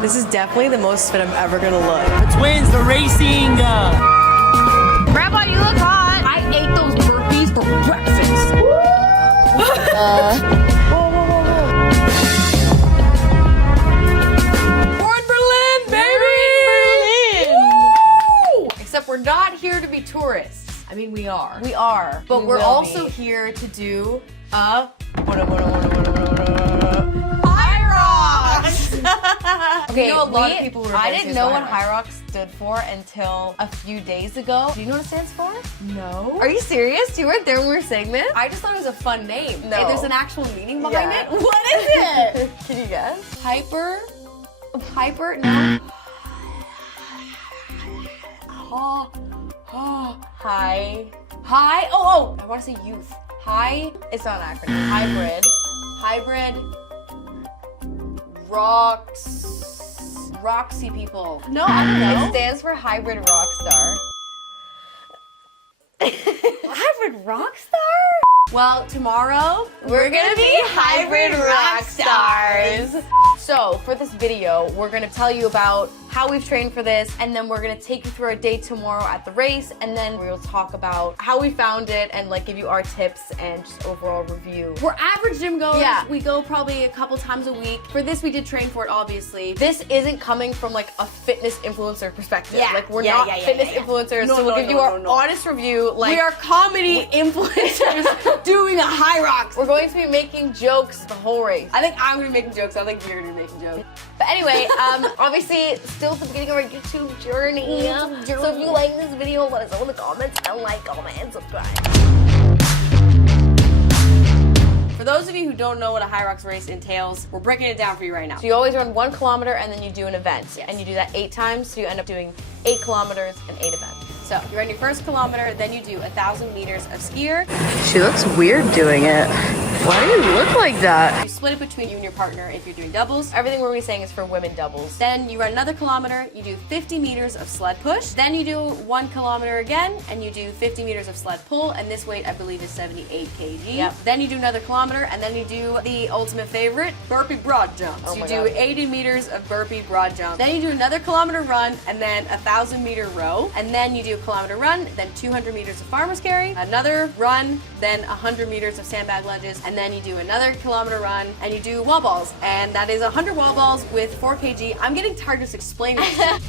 This is definitely the most fit I'm ever gonna look. The twins, the racing. Grandpa, you look hot. I ate those burpees for breakfast. Whoa. We're in Berlin, baby! Berlin! Woo! Except we're not here to be tourists. I mean, we are. We are. But we're also here to do a HYROX! Okay, you know, a lot of people were I very didn't know what HYROX HYROX stood for until a few days ago. Do you know what it stands for? No. Are you serious? You weren't there when we were saying this? I just thought it was a fun name. No. Hey, there's an actual meaning behind Yeah. it. What is it? Can you guess? Hyper? No. High. Oh, I want to say youth. High. It's not an acronym. Hybrid. Roxy people. No, I don't know. It stands for Hybrid Rockstar. Hybrid Rockstar? Well, tomorrow We're gonna be Hybrid Rockstars. So, for this video, we're gonna tell you about how we've trained for this, and then we're gonna take you through our day tomorrow at the race, and then we'll talk about how we found it and like give you our tips and just overall review. We're average gym goers. Yeah. We go probably a couple times a week. For this, we did train for it, obviously. This isn't coming from like a fitness influencer perspective. Yeah. Like we're Yeah, not yeah, fitness yeah. influencers, No, so we'll no, give you no, our no. honest review. Like We are comedy influencers doing a HYROX. we're going to be making jokes the whole race. I think I'm gonna be making jokes. I think you're gonna be making jokes. But anyway, obviously, still at the beginning of our YouTube journey. So if you like this video, let us know in the comments and like, comment, and subscribe. For those of you who don't know what a HYROX race entails, we're breaking it down for you right now. So you always run 1 kilometer and then you do an event. Yes. And you do that 8 times, so you end up doing 8 kilometers and 8 events. So you run your first kilometer, then you do 1,000 meters of skier. She looks weird doing it. Why do you look like that? You split it between you and your partner if you're doing doubles. Everything we're saying is for women doubles. Then you run another kilometer, you do 50 meters of sled push. Then you do 1 kilometer again, and you do 50 meters of sled pull, and this weight I believe is 78 kg. Yep. Then you do another kilometer, and then you do the ultimate favorite, burpee broad jump. Oh So you my do God. 80 meters of burpee broad jump. Then you do another kilometer run, and then 1,000 meter row. And then you do a kilometer run, then 200 meters of farmer's carry, another run, then 100 meters of sandbag lunges, and then you do another kilometer run, and you do wall balls. And that is 100 wall balls with 4 kg. I'm getting tired just explaining this.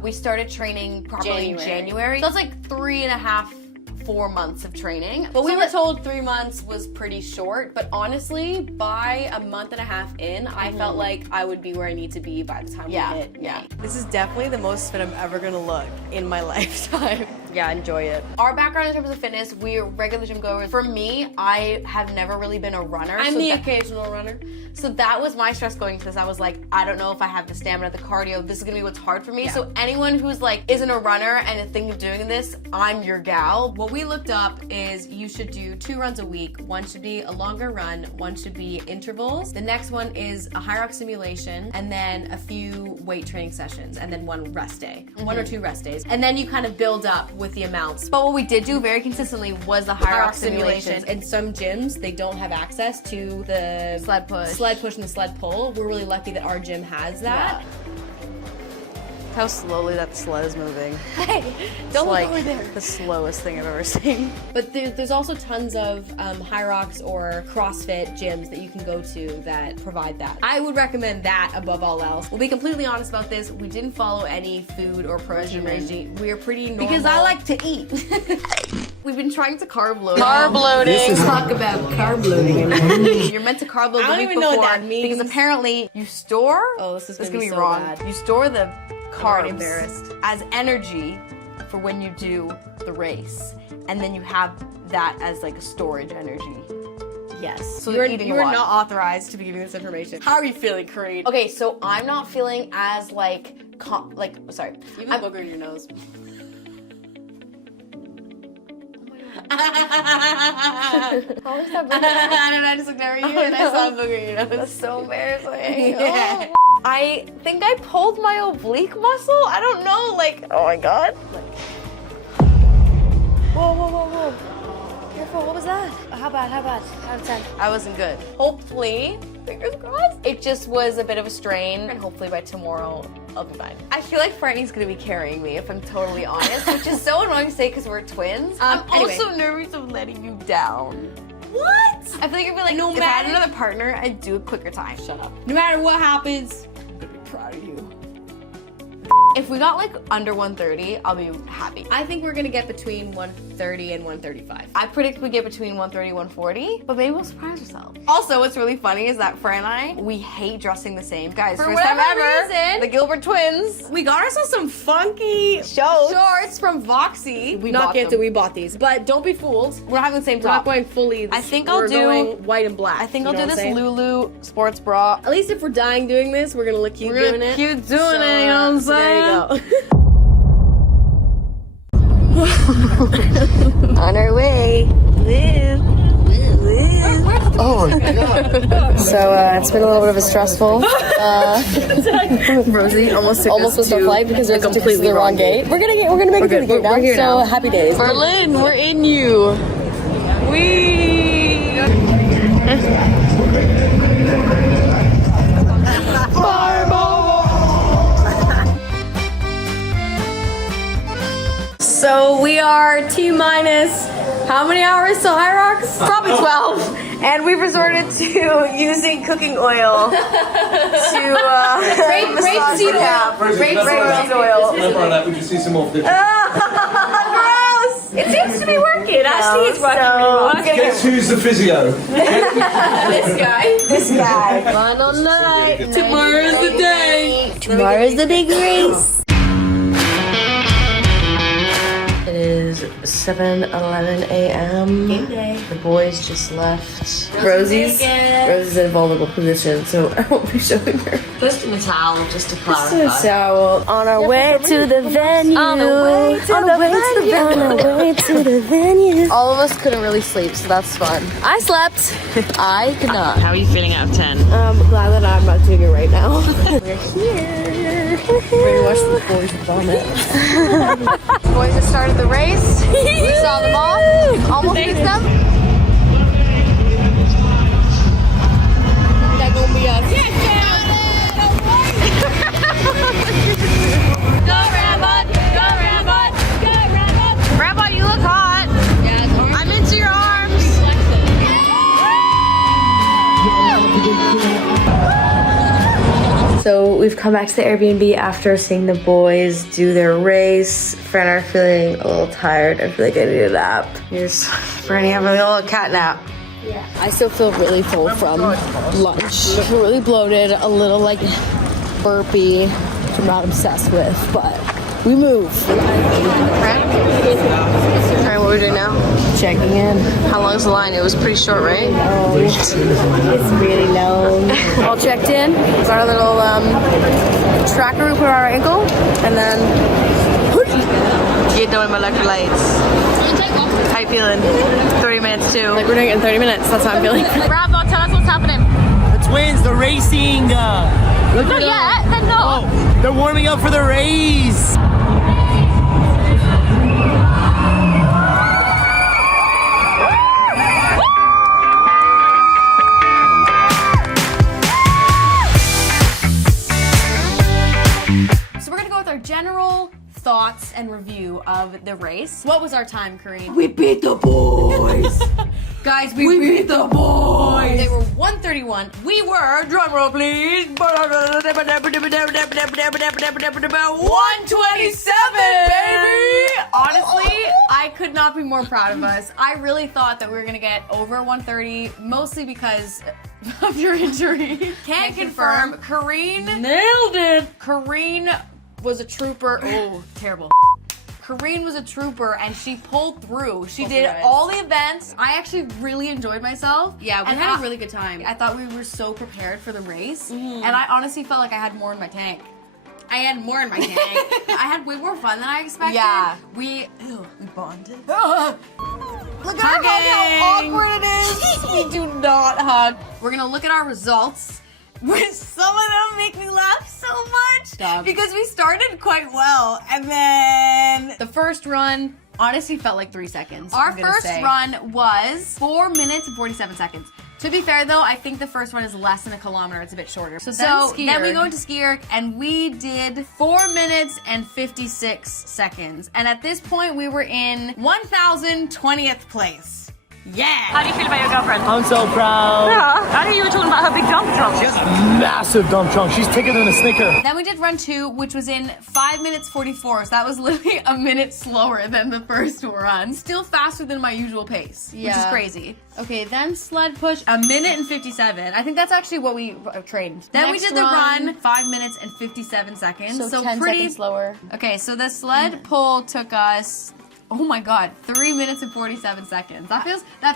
We started training properly in January. So it's like 3.5, 4 months of training. But we were told 3 months was pretty short, but honestly, by a month and a half in, I felt like I would be where I need to be by the time we hit May. This is definitely the most fit I'm ever gonna look in my lifetime. Yeah, enjoy it. Our background in terms of fitness, we are regular gym goers. For me, I have never really been a runner. I'm so the that- occasional runner. So that was my stress going into this. I was like, I don't know if I have the stamina, the cardio. This is gonna be what's hard for me. Yeah. So anyone who's like isn't a runner and is thinking of doing this, I'm your gal. What we looked up is you should do 2 runs a week. One should be a longer run, one should be intervals. The next one is a HYROX simulation, and then a few weight training sessions, and then 1 rest day. 1 or 2 rest days. And then you kind of build up with the amounts. But what we did do very consistently was the HYROX simulations. In some gyms, they don't have access to the Sled push. and the sled pull. We're really lucky that our gym has that. How slowly that sled is moving. Hey, It's don't like look over there. the slowest thing I've ever seen. But there's also tons of HYROX or CrossFit gyms that you can go to that provide that. I would recommend that above all else. We'll be completely honest about this. We didn't follow any food or protein regime. We're pretty normal. Because I like to eat. We've been trying to carb load. Carb loading. Talk about carb loading. You're meant to carb load I the don't week even know what before that means. because apparently you store. Oh, this is gonna be so wrong. bad. You store the already carbs embarrassed. as energy for when you do the race, and then you have that as like a storage energy. Yes. So you're eating a lot. not authorized to be giving this information. How are you feeling, Creed? Okay, so I'm not feeling as sorry. You have a booger in your nose. How is that booger? I don't know, I just looked over you and I saw a booger in your nose. That's so embarrassing. Yeah. Oh. I think I pulled my oblique muscle. I don't know, like, oh my god. Whoa. Careful, what was that? How bad? Out of 10. I wasn't good. Hopefully, fingers crossed, it just was a bit of a strain, and hopefully by tomorrow, I'll be fine. I feel like Franny's gonna be carrying me, if I'm totally honest, which is so annoying to say because we're twins. I'm anyway. also nervous of letting you down. What? I feel like it'd be like, No if I had matter- another partner, I'd do a quicker time. Shut up. No matter what happens, I'm gonna be proud of you. If we got like under 130, I'll be happy. I think we're gonna get between 130 and 135. I predict we get between 130 and 140, but maybe we'll surprise ourselves. Also, what's really funny is that Fran and I, we hate dressing the same. Guys, For first time whatever ever, reason. the Gilbert twins. We got ourselves some funky Shorts from Voxy. We Not bought Gantry, them. we bought these. But don't be fooled. We're not having the same We're not top. going fully. I think I'll we're do- going white and black. I think you I'll know do what this I'm saying? Lulu sports bra. At least if we're dying doing this, we're gonna look cute doing it. Cute doing it, you know what I'm so there you go. On our way. Oh my god. So it's been a little bit of a stressful. Rosie almost Almost missed our flight because we're completely the wrong gate. We're gonna make it to the gate now. here So now. happy days. Berlin, we're in you. So we are T-minus how many hours to HYROX? Probably 12. And we've resorted to using cooking oil to Rapeseed oil. Rapeseed oil. That we can see some more. Gross! It seems to be working. Actually, it's working really well. Guess who's the physio? This guy. Final night. Tomorrow's the day. Tomorrow's the big race. It is 7:11 a.m. Game day. The boys just left. Rosie's in a vulnerable position, so I won't be showing her. Just in a towel, just to So clarify. towel. On our way to the venue. On the way to the venue. All of us couldn't really sleep, so that's fun. I slept. I could not. How are you feeling out of 10? I'm glad that I'm not doing it right now. We're here. We're gonna watch the boys vomit. Boys just started the race. We saw them off. Almost beat them. That gonna be us. Go Rambo! Go Rambo! Go Rambo! Rambo, you look hot. I'm into your arms. So we've come back to the Airbnb after seeing the boys do their race. Fran and I are feeling a little tired. I feel like I need a nap. Here's Franny having a little cat nap. I still feel really full from lunch. I feel really bloated, a little like burpy, which I'm not obsessed with, but we move. Alright, what are we doing now? Checking in. How long is the line? It was pretty short, right? Oh, it's really long. All checked in. Got our little tracker we put on our ankle, and then get done with my electrolytes. How you feeling? 30 minutes too. Like we're doing it in 30 minutes. That's how I'm feeling. Bravo, tell us what's happening. The twins, the racing. Not yet, then no. Oh, they're warming up for the race. So we're gonna go with our general thoughts and review of the race. What was our time, Kareem? We beat the boys. Guys, we beat the boys. They were 131. We were, drum roll please, 127, baby. Honestly, I could not be more proud of us. I really thought that we were gonna get over 130, mostly because of your injury. Can't confirm. Kareen nailed it. Kareen was a trooper. Oh, terrible. Kareen was a trooper and she pulled through. She did all the events. I actually really enjoyed myself. Yeah, we had a really good time. I thought we were so prepared for the race, and I honestly felt like I had more in my tank. I had more in my tank. I had way more fun than I expected. Yeah. We bonded. Look at how awkward it is. We do not hug. We're gonna look at our results. Some of them make me laugh so much because we started quite well, and then the first run honestly felt like 3 seconds. Our I'm gonna first say. run was 4 minutes and 47 seconds. To be fair though, I think the first one is less than a kilometer. It's a bit shorter. So then we go into ski erg and we did 4 minutes and 56 seconds. And at this point we were in 1020th place. Yeah. How do you feel about your girlfriend? I'm so proud. I think you were talking about her big dump truck. She has a massive dump trunk. She's thicker than a Snicker. Then we did run 2, which was in 5 minutes 44. So that was literally a minute slower than the first run. Still faster than my usual pace, which is crazy. Okay, then sled push. A minute and 57. I think that's actually what we trained. Then we Next did the run. run 5 minutes and 57 seconds. So 10 seconds slower. Okay, so the sled pull took us, oh my god, 3 minutes and 47 seconds. That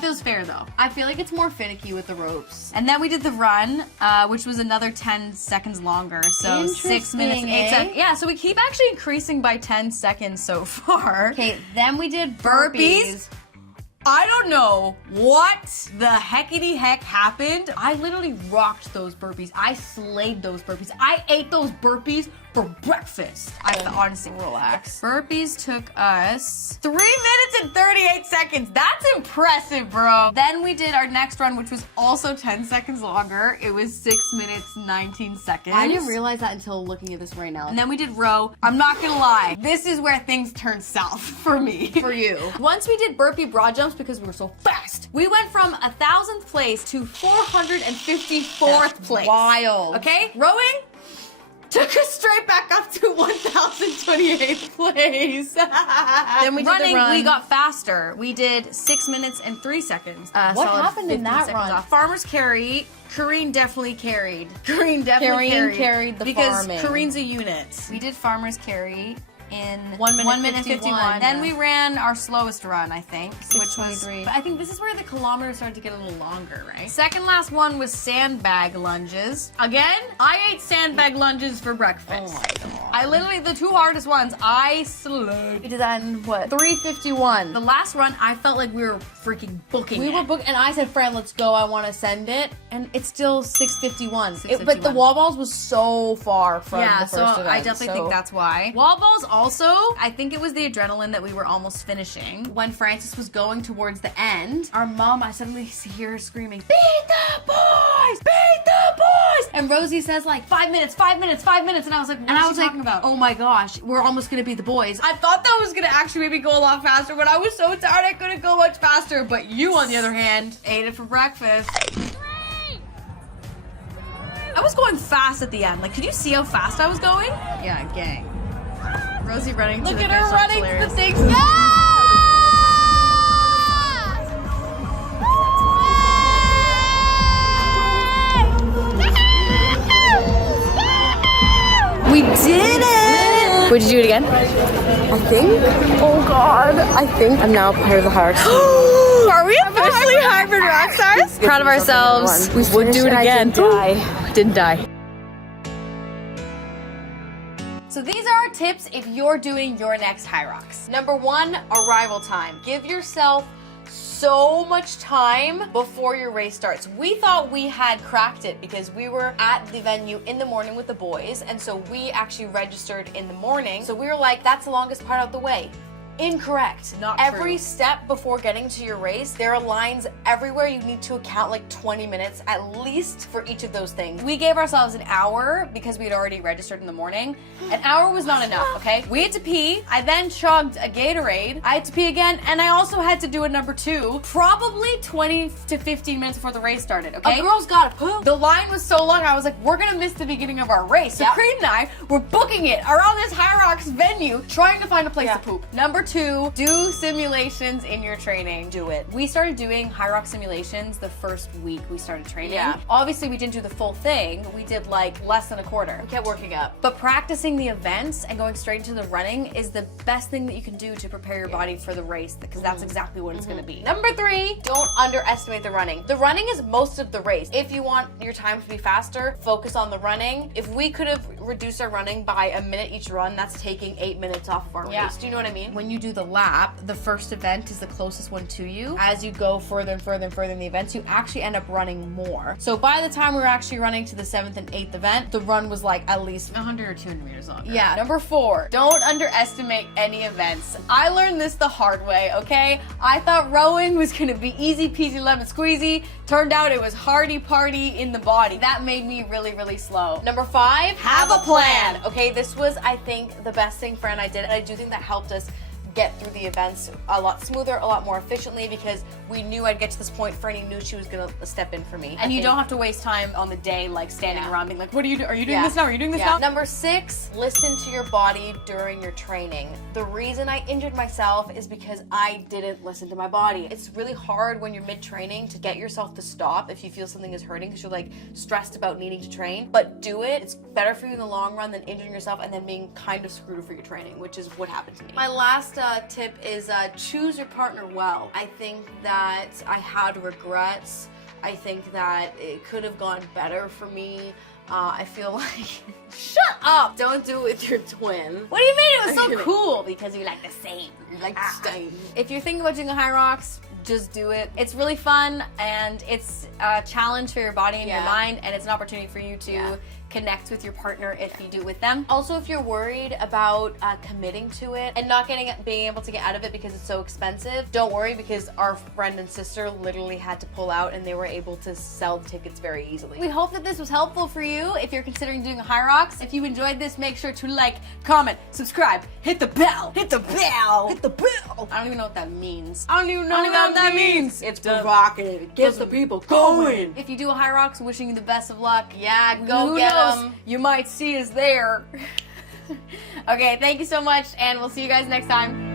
feels fair though. I feel like it's more finicky with the ropes. And then we did the run, which was another 10 seconds longer. So 6 minutes and 8 seconds. Yeah, so we keep actually increasing by 10 seconds so far. Okay, then we did Burpees. I don't know what the heckity heck happened. I literally rocked those burpees. I slayed those burpees. I ate those burpees for breakfast. I honestly Relax. Burpees took us 3 minutes and 38 seconds. That's impressive, bro. Then we did our next run, which was also 10 seconds longer. It was 6 minutes, 19 seconds. I didn't realize that until looking at this right now. And then we did row. I'm not gonna lie, this is where things turn south for me. For you. Once we did burpee broad jumps because we were so fast, we went from 1,000th place to 454th place. Wild. Okay, rowing took us straight back up to 1,028th place. Then we did Running, the run. we got faster. We did 6 minutes and 3 seconds. What Solid happened in 15 that seconds run? off. Farmer's carry. Kareen definitely carried. Kareen definitely Kareen carried the because farming. Kareen's a unit. We did farmer's carry in 1 minute 1 minute 51. 51. Then we ran our slowest run, I think, which was. 6:23. But I think this is where the kilometers started to get a little longer, right? Second last one was sandbag lunges. Again, I ate sandbag lunges for breakfast. Oh my god. I literally, the 2 hardest ones, I slayed. We did that in what? 3:51. The last run, I felt like we were freaking booking We it. were booked, and I said, "Fran, let's go. I want to send it." And it's still 6:51. 6:51. But the wall balls was so far from Yeah, the so first event. I definitely think that's why. Wall balls also, I think it was the adrenaline that we were almost finishing. When Francis was going towards the end, our mom, I suddenly hear her screaming, "Beat the boys! Beat the boys!" And Rosie says like 5 minutes, 5 minutes, 5 minutes, and I was like, "What is she talking about?" Oh my gosh, we're almost gonna be the boys. I thought that was gonna actually maybe go a lot faster, but I was so tired I couldn't go much faster. But you, on the other hand, ate it for breakfast. I was going fast at the end. Like, could you see how fast I was going? Yeah, gang. Rosie running to Look the at finish her line, running to the hilarious. things. We did it! Would you do it again? I think. Oh God, I think I'm now part of the HYROX. Are we officially Harvard rock stars? Proud of ourselves. We'll do it again. Didn't die. So these are our tips if you're doing your next HYROX. Number 1, arrival time. Give yourself so much time before your race starts. We thought we had cracked it because we were at the venue in the morning with the boys, and so we actually registered in the morning. So we were like, that's the longest part out the way. Incorrect. Not Every true. step before getting to your race, there are lines everywhere. You need to account like 20 minutes at least for each of those things. We gave ourselves an hour because we had already registered in the morning. An hour was not enough, okay? We had to pee. I then chugged a Gatorade. I had to pee again, and I also had to do a number 2, probably 20 to 15 minutes before the race started, okay? A girl's gotta poop. The line was so long, I was like, we're gonna miss the beginning of our race. So Creed and I were booking it around this HYROX venue, trying to find a place to poop. Number 2, do simulations in your training. Do it. We started doing HYROX simulations the first week we started training. Yeah. Obviously, we didn't do the full thing. We did like less than a quarter. We kept working up. But practicing the events and going straight into the running is the best thing that you can do to prepare your body for the race, because that's exactly what it's gonna be. Number 3, don't underestimate the running. The running is most of the race. If you want your time to be faster, focus on the running. If we could have reduced our running by a minute each run, that's taking 8 minutes off of our race. Do you know what I mean? When you do the lap, the first event is the closest one to you. As you go further and further and further in the events, you actually end up running more. So by the time we were actually running to the 7th and 8th event, the run was like at least 100 or 200 meters longer. yeah. Number 4, don't underestimate any events. I learned this the hard way, okay? I thought rowing was gonna be easy peasy lemon squeezy. Turned out it was hardy party in the body. That made me really, really slow. Number 5, have a plan. Okay, this was, I think, the best thing Fran and I did, and I do think that helped us get through the events a lot smoother, a lot more efficiently, because we knew I'd get to this point. Franny knew she was gonna step in for me. And you don't have to waste time on the day like standing around being like, what are you doing? Are you doing Yeah. this now? Are you doing this now? Number 6, listen to your body during your training. The reason I injured myself is because I didn't listen to my body. It's really hard when you're mid-training to get yourself to stop if you feel something is hurting because you're like stressed about needing to train. But do it. It's better for you in the long run than injuring yourself and then being kind of screwed for your training, which is what happened to me. My last tip is choose your partner well. I think that I had regrets. I think that it could have gone better for me. I feel like, shut up! Don't do it with your twin. What do you mean? It was so cool because you like the same. You like the same. If you're thinking about doing a HYROX, just do it. It's really fun and it's a challenge for your body and your mind, and it's an opportunity for you to connect with your partner if you do it with them. Also, if you're worried about committing to it and not being able to get out of it because it's so expensive, don't worry, because our friend and sister literally had to pull out and they were able to sell the tickets very easily. We hope that this was helpful for you if you're considering doing a HYROX. If you enjoyed this, make sure to like, comment, subscribe, hit the bell, hit the bell, hit the bell. I don't even know what that means. I don't even know what that means. It's provocative. Get the people going. If you do a HYROX, wishing you the best of luck. Yeah, go Who get knows? them. You might see us there. Okay, thank you so much, and we'll see you guys next time.